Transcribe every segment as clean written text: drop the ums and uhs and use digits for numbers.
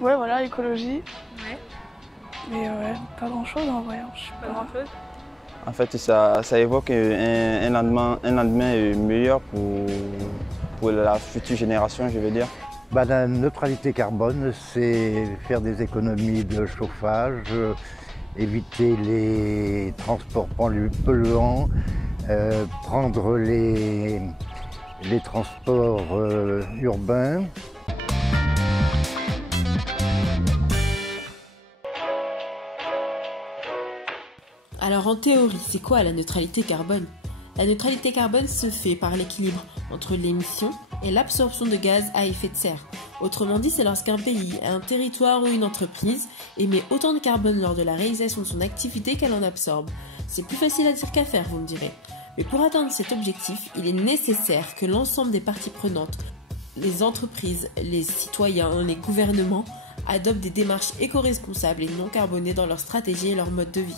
Ouais, voilà, écologie. Ouais, Mais ouais, pas grand-chose en vrai, je sais pas pas. grand-chose. En fait, ça évoque un lendemain meilleur pour la future génération, je veux dire. La neutralité carbone, c'est faire des économies de chauffage, éviter les transports polluants, prendre les transports urbains. Alors en théorie, c'est quoi la neutralité carbone? La neutralité carbone se fait par l'équilibre entre l'émission et l'absorption de gaz à effet de serre. Autrement dit, c'est lorsqu'un pays, un territoire ou une entreprise émet autant de carbone lors de la réalisation de son activité qu'elle en absorbe. C'est plus facile à dire qu'à faire, vous me direz. Mais pour atteindre cet objectif, il est nécessaire que l'ensemble des parties prenantes, les entreprises, les citoyens, les gouvernements, adoptent des démarches éco-responsables et non carbonées dans leur stratégie et leur mode de vie.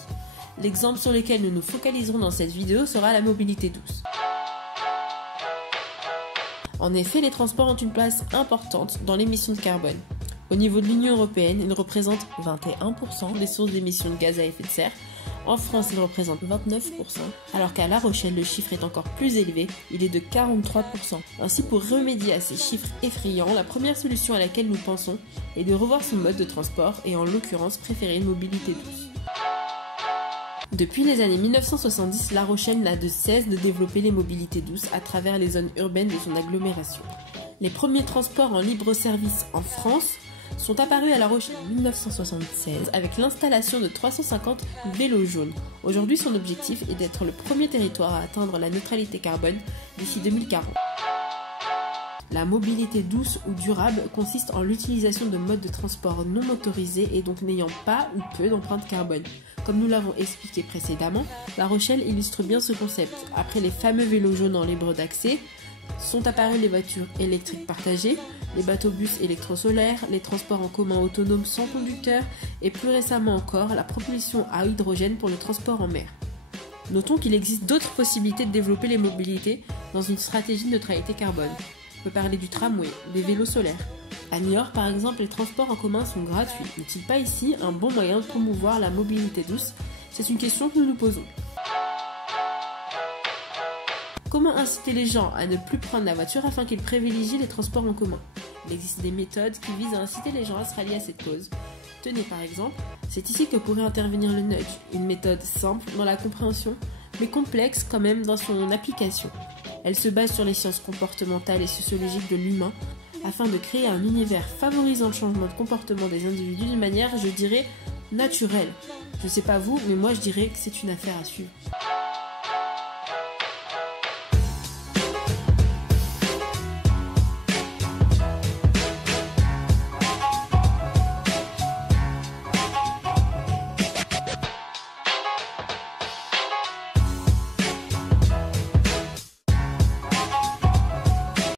L'exemple sur lequel nous nous focaliserons dans cette vidéo sera la mobilité douce. En effet, les transports ont une place importante dans l'émission de carbone. Au niveau de l'Union européenne, ils représentent 21% des sources d'émissions de gaz à effet de serre. En France, ils représentent 29%, alors qu'à La Rochelle, le chiffre est encore plus élevé, il est de 43%. Ainsi, pour remédier à ces chiffres effrayants, la première solution à laquelle nous pensons est de revoir son mode de transport et en l'occurrence préférer une mobilité douce. Depuis les années 1970, La Rochelle n'a de cesse de développer les mobilités douces à travers les zones urbaines de son agglomération. Les premiers transports en libre service en France sont apparus à La Rochelle en 1976 avec l'installation de 350 vélos jaunes. Aujourd'hui, son objectif est d'être le premier territoire à atteindre la neutralité carbone d'ici 2040. La mobilité douce ou durable consiste en l'utilisation de modes de transport non motorisés et donc n'ayant pas ou peu d'empreinte carbone. Comme nous l'avons expliqué précédemment, La Rochelle illustre bien ce concept. Après les fameux vélos jaunes en libre d'accès, sont apparues les voitures électriques partagées, les bateaux-bus électrosolaires, les transports en commun autonomes sans conducteur et plus récemment encore la propulsion à hydrogène pour le transport en mer. Notons qu'il existe d'autres possibilités de développer les mobilités dans une stratégie de neutralité carbone. On peut parler du tramway, des vélos solaires. À Niort, par exemple, les transports en commun sont gratuits. N'est-il pas ici un bon moyen de promouvoir la mobilité douce? C'est une question que nous nous posons. Comment inciter les gens à ne plus prendre la voiture afin qu'ils privilégient les transports en commun? Il existe des méthodes qui visent à inciter les gens à se rallier à cette cause. Tenez par exemple, c'est ici que pourrait intervenir le nudge, une méthode simple dans la compréhension, mais complexe quand même dans son application. Elle se base sur les sciences comportementales et sociologiques de l'humain, afin de créer un univers favorisant le changement de comportement des individus d'une manière, je dirais, naturelle. Je sais pas vous, mais moi je dirais que c'est une affaire à suivre.